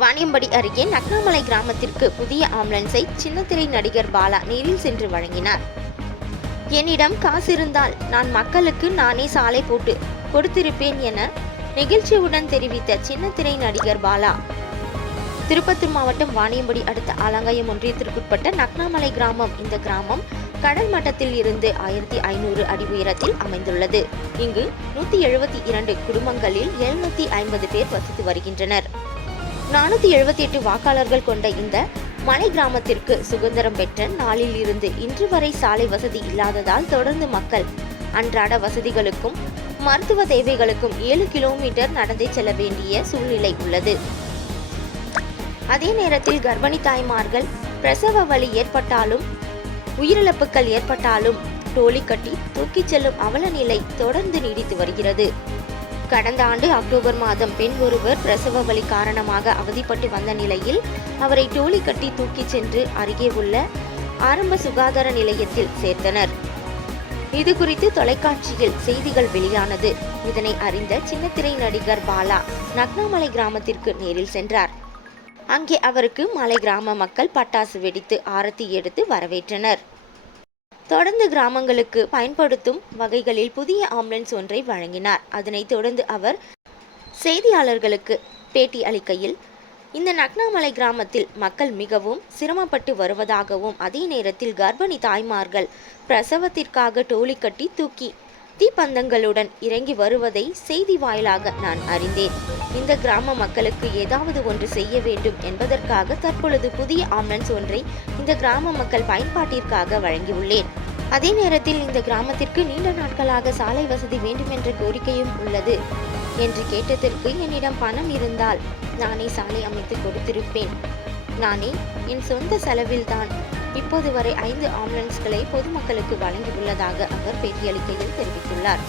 வாணியம்படி அருகே நக்னாமலை கிராமத்திற்கு புதிய ஆம்புலன்ஸை சின்னத்திரை நடிகர் பாலா நேரில் சென்று வழங்கினார். என்னிடம் காசு இருந்தால் நான் மக்களுக்கு நானே சாலை போட்டு கொடுத்திருப்பேன் என நெகிழ்ச்சியுடன் தெரிவித்த சின்னத்திரை நடிகர் பாலா. திருப்பத்தூர் மாவட்டம் வாணியம்படி அடுத்த ஆலங்காயம் ஒன்றியத்திற்குட்பட்ட நக்னாமலை கிராமம் இந்த கிராமம் கடல் மட்டத்தில் இருந்து ஆயிரத்தி ஐநூறு அடி உயரத்தில் அமைந்துள்ளது. இங்கு நூத்தி எழுபத்தி இரண்டு குடும்பங்களில் எழுநூத்தி ஐம்பது பேர் வசித்து வருகின்றனர். நானூத்தி எழுபத்தி எட்டு வாக்காளர்கள் கொண்ட இந்த மலை கிராமத்திற்கு சுதந்திரம் பெற்ற நாளில் இருந்து இன்று வரை சாலை வசதி இல்லாததால் தொடர்ந்து மக்கள் அன்றாட வசதிகளுக்கும் மருத்துவ தேவைகளுக்கும் ஏழு கிலோமீட்டர் நடந்தே செல்ல வேண்டிய சூழ்நிலை உள்ளது. அதே நேரத்தில் கர்ப்பிணி தாய்மார்கள் பிரசவ வலி ஏற்பட்டாலும் உயிரிழப்புகள் ஏற்பட்டாலும் டோலி கட்டி தூக்கிச் செல்லும் அவல நிலை தொடர்ந்து நீடித்து வருகிறது. கடந்த ஆண்டு அக்டோபர் மாதம் பெண் ஒருவர் பிரசவ வலி காரணமாக அவதிப்பட்டு வந்த நிலையில் அவரை டோலி கட்டி தூக்கிச் சென்று அருகே உள்ள ஆரம்ப சுகாதார நிலையத்தில் சேர்த்தனர். இது குறித்து தொலைக்காட்சியில் செய்திகள் வெளியானது. இதனை அறிந்த சின்னத்திரை நடிகர் பாலா நக்னாமலை கிராமத்திற்கு நேரில் சென்றார். அங்கே அவருக்கு மலை கிராம மக்கள் பட்டாசு வெடித்து ஆரத்தி எடுத்து வரவேற்றனர். தொடர்ந்து கிராமங்களுக்கு பயன்படுத்தும் வகைகளில் புதிய ஆம்புலன்ஸ் ஒன்றை வழங்கினார். அதனைத் தொடர்ந்து அவர் செய்தியாளர்களுக்கு பேட்டி அளிக்கையில் இந்த நக்னாமலை கிராமத்தில் மக்கள் மிகவும் சிரமப்பட்டு வருவதாகவும் அதே நேரத்தில் கர்ப்பிணி தாய்மார்கள் பிரசவத்திற்காக டோலி கட்டி தூக்கி தீப்பந்தங்களுடன் இறங்கி வருவதை செய்தி வாயிலாக நான் அறிந்தேன். இந்த கிராம மக்களுக்கு ஏதாவது ஒன்று செய்ய வேண்டும் என்பதற்காக தற்பொழுது புதிய ஆம்புலன்ஸ் ஒன்றை இந்த கிராம மக்கள் பயன்பாட்டிற்காக வழங்கியுள்ளேன். அதே நேரத்தில் இந்த கிராமத்திற்கு நீண்ட நாட்களாக சாலை வசதி வேண்டும் என்ற கோரிக்கையும் உள்ளது என்று கேட்டதற்கு என்னிடம் பணம் இருந்தால் நானே சாலை அமைத்து கொடுத்திருப்பேன். நானே என் சொந்த செலவில்தான் இப்போது வரை ஐந்து ஆம்புலன்ஸ்களை பொதுமக்களுக்கு வழங்கியுள்ளதாக அவர் பேட்டியளிக்கையில் தெரிவித்துள்ளார்.